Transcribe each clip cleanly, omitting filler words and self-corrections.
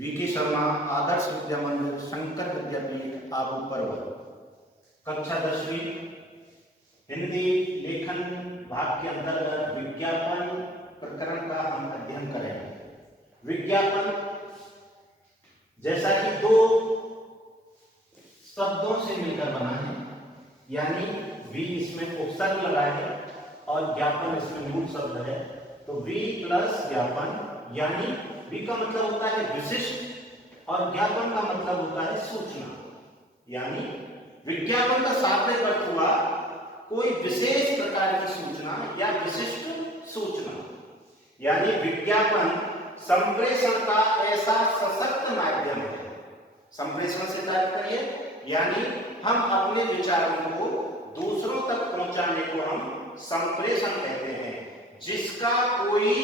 VK Sharma, Adarsh Vidya मंदिर, शंकर विद्यापीठ, आबू परवल। कक्षा 10वीं हिंदी लेखन भाग के अंतर्गत विज्ञापन प्रकरण का हम अध्ययन करेंगे। विज्ञापन जैसा कि दो शब्दों से मिलकर बना है, यानी वी इसमें उपसर्ग लगा है और ज्ञापन इसमें मूल शब्द है, तो वी प्लस ज्ञापन, यानी वी का मतलब होता है विशिष्ट और ज्ञापन का मतलब होता है सूचना। यानी विज्ञापन का शाब्दिक अर्थ हुआ कोई विशेष प्रकार की सूचना या विशिष्ट सूचना। यानी विज्ञापन संप्रेषण का ऐसा सशक्त माध्यम है। संप्रेषण से तात्पर्य करिए, यानी हम अपने विचारों को दूसरों तक पहुंचाने को हम संप्रेषण कहते हैं, जिसका कोई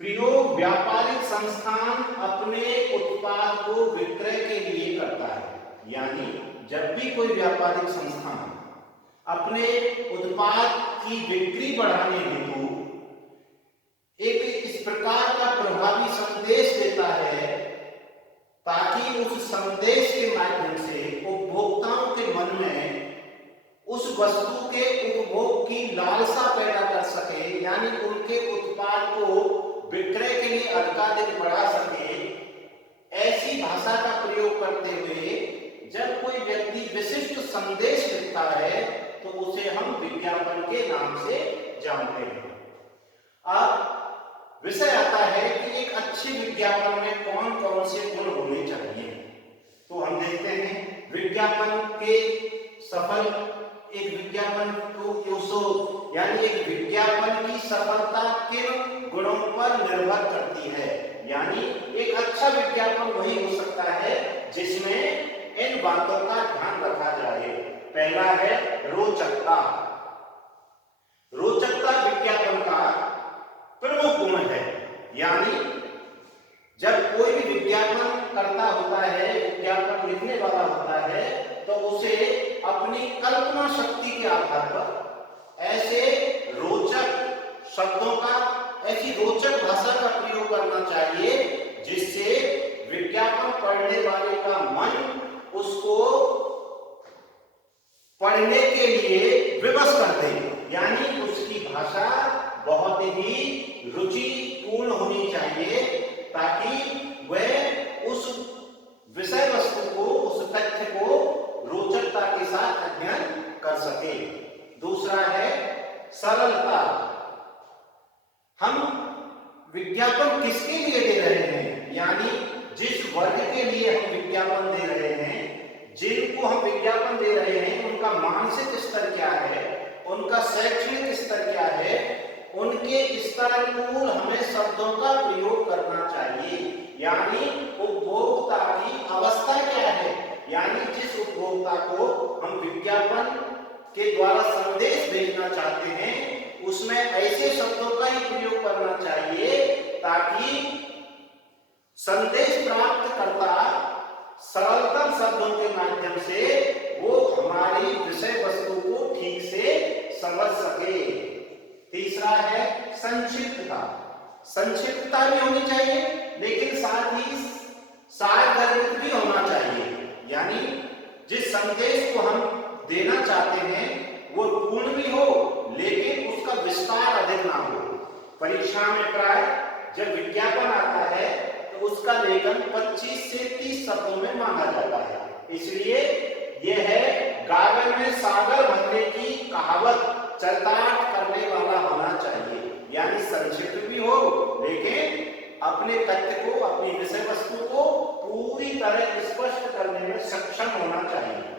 प्रयोग व्यापारिक संस्थान अपने उत्पाद को विक्रय के लिए करता है। यानी जब भी कोई व्यापारिक संस्थान अपने उत्पाद की बिक्री बढ़ाने हेतु एक इस प्रकार का प्रभावी संदेश देता है ताकि उस संदेश के माध्यम से उपभोक्ताओं के मन में उस वस्तु के उपभोग की लालसा पैदा कर सके, यानी उनके उत्पाद को विक्रय के लिए अधिकाधिक बढ़ा सके, ऐसी भाषा का प्रयोग करते हुए जब कोई व्यक्ति विशिष्ट संदेश लिखता है तो उसे हम विज्ञापन के नाम से जानते हैं। अब विषय आता है कि एक अच्छे विज्ञापन में कौन कौन से गुण होने चाहिए। तो हम देखते हैं विज्ञापन के सफल एक विज्ञापन को यानी एक विज्ञापन की सफलता किन गुणों पर निर्भर करती है। यानी एक अच्छा विज्ञापन वही हो सकता है जिसमें इन बातों का ध्यान रखा जाए। पहला है रोचकता। रोचकता विज्ञापन का प्रमुख गुण है। यानी जब कोई भी विज्ञापन करता होता है, विज्ञापन लिखने वाला होता है, तो उसे अपनी कल्पना शक्ति के आधार पर ऐसे रोचक शब्दों का, ऐसी रोचक भाषा का प्रयोग करना चाहिए जिससे विज्ञापन पढ़ने वाले का मन उसको पढ़ने के लिए विवश कर दे। यानी उसकी भाषा बहुत ही रुचिपूर्ण होनी चाहिए ताकि वह उस विषय वस्तु को, उस तथ्य को रोचकता के साथ अध्ययन कर सके। दूसरा है सरलता। हम विज्ञापन किसके लिए दे रहे हैं, यानी जिस वर्ग के लिए हम विज्ञापन दे रहे हैं, जिनको हम विज्ञापन दे रहे हैं, उनका मानसिक स्तर क्या है, उनका शैक्षणिक स्तर क्या है, उनके स्तरानुकूल हमें शब्दों का प्रयोग करना चाहिए। यानी उपभोक्ता की अवस्था क्या है, यानी जिस उपभोक्ता को हम विज्ञापन के द्वारा संदेश भेजना चाहते हैं उसमें ऐसे शब्दों का ही प्रयोग करना चाहिए ताकि संदेश प्राप्त करता सरलतम शब्दों के माध्यम से वो हमारी विषय वस्तु को ठीक से समझ सके। तीसरा है संक्षिप्तता। संक्षिप्तता भी होनी चाहिए लेकिन साथ ही सारगर्भित भी होना चाहिए। यानी जिस संदेश को हम देना चाहते हैं वो पूर्ण भी हो लेकिन उसका विस्तार अधिक ना हो। परीक्षा में प्राय जब विज्ञापन आता है तो उसका लेखन 25 से 30 शब्दों में मांगा जाता है। इसलिए यह है गागन में सागर भरने की कहावत चरितार्थ करने वाला होना चाहिए। यानी संक्षिप्त भी हो लेकिन अपने तथ्य को, अपनी विषय वस्तु को पूरी तरह स्पष्ट करने में सक्षम होना चाहिए।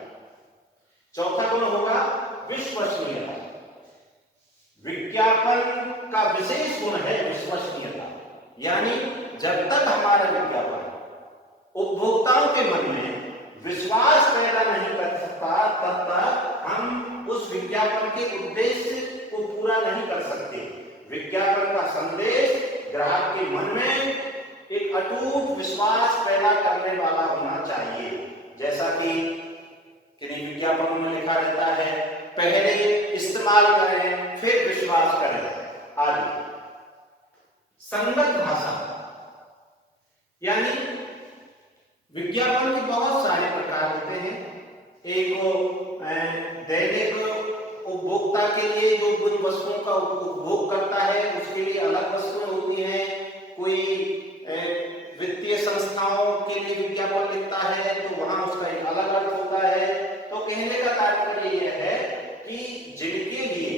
चौथा गुण होगा विश्वसनीयता। विज्ञापन का विशेष गुण है विश्वसनीयता। यानी जब तक हमारा विज्ञापन उपभोक्ताओं के मन में विश्वास पैदा नहीं कर सकता तब तक हम उस विज्ञापन के उद्देश्य को पूरा नहीं कर सकते। विज्ञापन का संदेश ग्राहक के मन में एक अटूट विश्वास पैदा करने वाला होना चाहिए। जैसा कि किन्हीं विज्ञापनों में लिखा रहता है, पहले इस्तेमाल करें फिर विश्वास करें आदि। संगत भाषा। वस्तुओं का उपभोग करता है उसके लिए अलग वस्तुएं होती हैं, कोई वित्तीय संस्थाओं के लिए विज्ञापन लिखता है तो वहां उसका एक अलग अर्थ होता है। तो कहने का तात्पर्य यह है कि जिनके लिए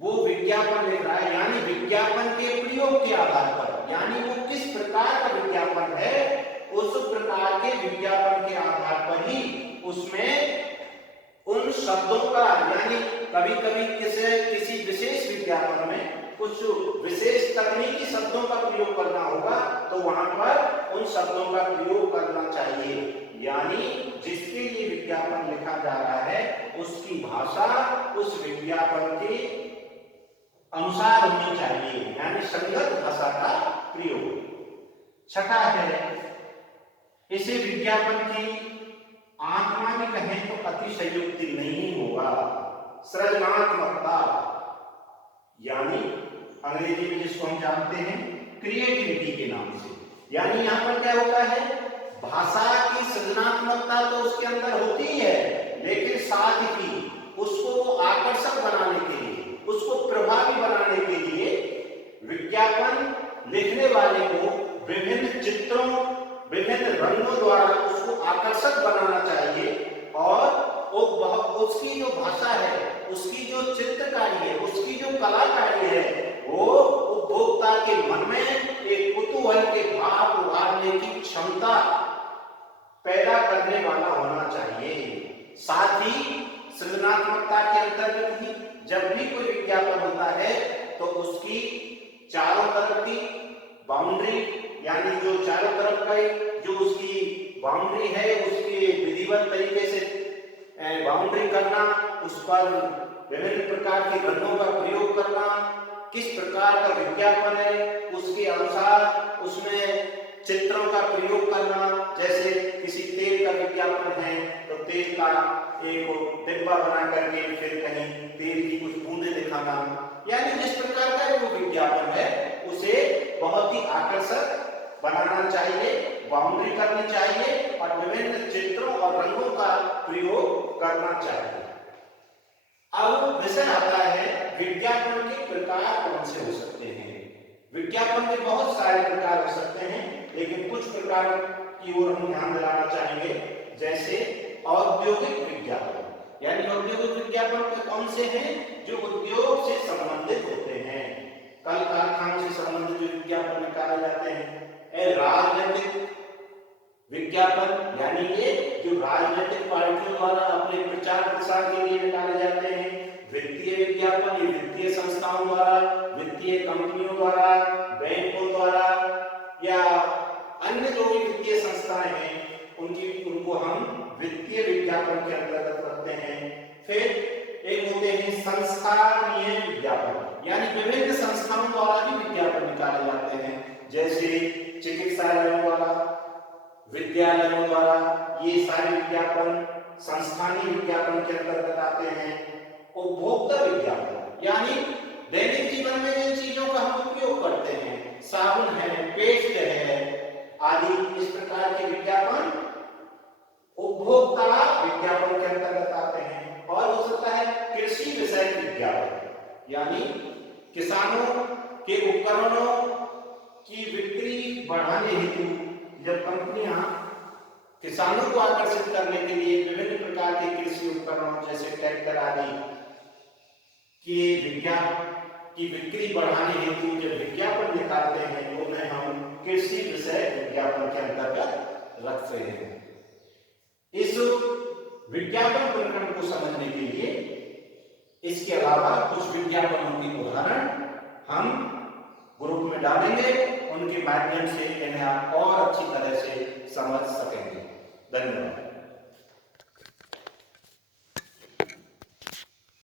वो विज्ञापन लिख रहा है, यानी विज्ञापन के प्रयोग के आधार पर, यानी वो किस प्रकार का विज्ञापन है, उस प्रकार के विज्ञापन के आधार पर ही उसमें उन शब्दों का, यानी कभी कभी किसी विशेष विज्ञापन में कुछ विशेष तकनीकी शब्दों का प्रयोग करना होगा तो वहां पर उन शब्दों का प्रयोग करना चाहिए। यानी जिसके लिए विज्ञापन लिखा जा रहा है उसकी भाषा उस विज्ञापन के अनुसार होनी चाहिए, यानी संगत भाषा का प्रयोग। छठा है, इसे विज्ञापन की आत्मा में कहें तो अतिशयोक्ति नहीं होगा, सृजनात्मकता, यानी अंग्रेजी में जिसको हम जानते हैं क्रिएटिविटी के नाम से। यानी यहाँ पर क्या होता है, भाषा की सृजनात्मकता तो उसके अंदर होती ही है, लेकिन साथ ही उसको आकर्षक बनाने के लिए, उसको प्रभावी बनाने के लिए विज्ञापन लिखने वाले को विभिन्न चित्रों, विभिन्न रंगों द्वारा उसको आकर्षक बनाना चाहिए और उसकी जो भाषा है, उसकी जो चित्रकारी है, उसकी जो कलाकारी है, वो उपभोक्ता के मन में एक कुतूहल के भाव उभारने की क्षमता पैदा करने वाला होना चाहिए। साथ ही सृजनात्मकता के अंतर्गत ही जब भी कोई विज्ञापन होता है तो उसकी चारों तरफ की बाउंड्री, यानी जो चारों तरफ का जो उसकी बाउंड्री है उसके विधिवत तरीके से बाउंड्री करना, उस पर विभिन्न प्रकार के रंगों का प्रयोग करना, किस प्रकार का विज्ञापन है उसके अनुसार उसमें चित्रों का प्रयोग करना। जैसे किसी तेल का विज्ञापन है तो तेल का एक डिब्बा बना करके फिर कहीं तेल की कुछ बूंदे दिखाना, यानी जिस प्रकार का वो विज्ञापन है उसे बहुत ही आकर्षक बनाना चाहिए, बाउंड्री करनी चाहिए और विभिन्न चित्रों और रंगों का प्रयोग करना चाहिए। अब विषय आता है विज्ञापन के प्रकार कौन से हो सकते हैं। विज्ञापन के बहुत सारे प्रकार हो सकते हैं, लेकिन कुछ प्रकार की ओर हम ध्यान दिलाना चाहेंगे। जैसे औद्योगिक विज्ञापन, यानी औद्योगिक विज्ञापन कौन से हैं, जो उद्योग से संबंधित होते हैं, कल कारखानों से संबंधित जो विज्ञापन निकाले जाते हैं। राजनीतिक विज्ञापन, यानी ये जो राजनीतिक पार्टियों द्वारा अपने प्रचार प्रसार के लिए निकाले जाते हैं। वित्तीय विज्ञापन, ये वित्तीय संस्थाओं द्वारा, वित्तीय कंपनियों द्वारा, बैंकों द्वारा या अन्य जो भी वित्तीय संस्थाएं हैं उनको हम वित्तीय विज्ञापन के अंतर्गत रखते हैं। फिर एक होते हैं संस्थानीय विज्ञापन, यानी विभिन्न संस्थाओं द्वारा भी विज्ञापन निकाले जाते हैं, जैसे चिकित्सालयों द्वारा, विद्यालयों द्वारा, ये सारे विज्ञापन संस्थानीय विज्ञापन के अंतर्गत आते हैं। उपभोक्ता विज्ञापन, यानी दैनिक जीवन में जिन चीजों का हम उपयोग करते हैं, साबुन है, पेस्ट है आदि, इस प्रकार के विज्ञापन उपभोक्ता विज्ञापन के अंतर्गत आते हैं। और हो सकता है कृषि विषय विज्ञापन, यानी किसानों के उपकरणों की बिक्री बढ़ाने हेतु जब कंपनियां किसानों को आकर्षित करने के लिए विभिन्न प्रकार के कृषि उपकरणों जैसे ट्रैक्टर आदि की बिक्री बढ़ाने हेतु जब विज्ञापन निकालते हैं तो उन्हें हम कृषि विषय विज्ञापन के अंतर्गत रखते हैं। इस विज्ञापन प्रकरण को समझने के लिए इसके अलावा कुछ विज्ञापनों की उदाहरण हम ग्रुप में डालेंगे, उनके माध्यम से इन्हें आप और अच्छी तरह से समझ सकेंगे। धन्यवाद।